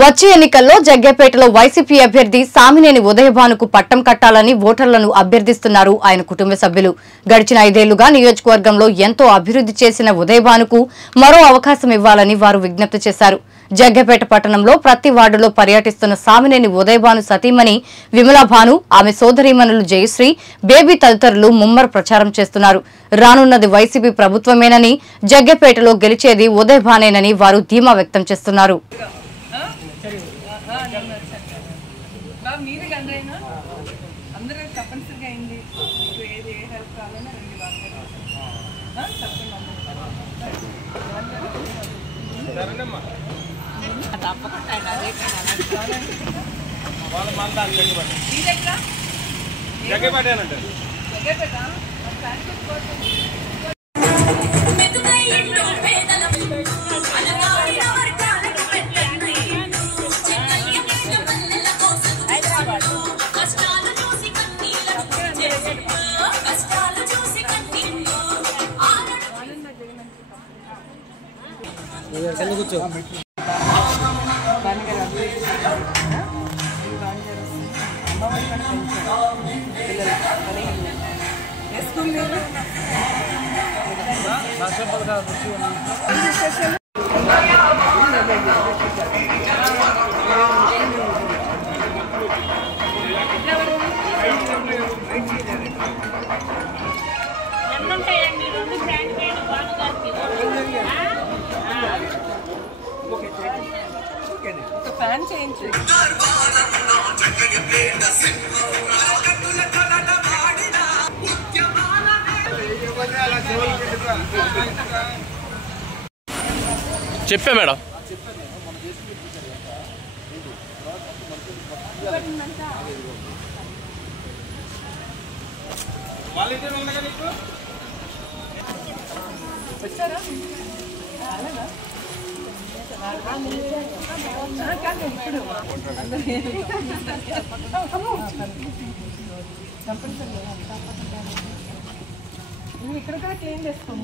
వచ్చే ఎన్నికల్లో జగ్గేపేటలో వైసీపీ అభ్యర్థి సామినేని ఉదయభానుకు పట్టం కట్టాలని ఓటర్లను అభ్యర్థిస్తున్నారు ఆయన కుటుంబ సభ్యులు. గడిచిన 5 ఏళ్లుగా నియోజకవర్గంలో ఎంతో అభివృద్ధి చేసిన ఉదయభానుకు మరో అవకాశం ఇవ్వాలని వారు విజ్ఞప్తి చేశారు. జగ్గేపేట పట్టణంలో ప్రతి వార్డులో పర్యటిస్తున్న సామినేని ఉదయభాను సతీమణి విమలాభాను, ఆమె సోదరీమణులు జయశ్రీ, బేబీ తదితరులు ముమ్మర ప్రచారం చేస్తున్నారు. రానున్నది వైసీపీ ప్రభుత్వమేనని, జగ్గేపేటలో గెలిచేది ఉదయభానేనని వారు ధీమా వ్యక్తం చేస్తున్నారు. చెప్పే మేడం ఇక్కడ క్లీన్ చేసుకోండి.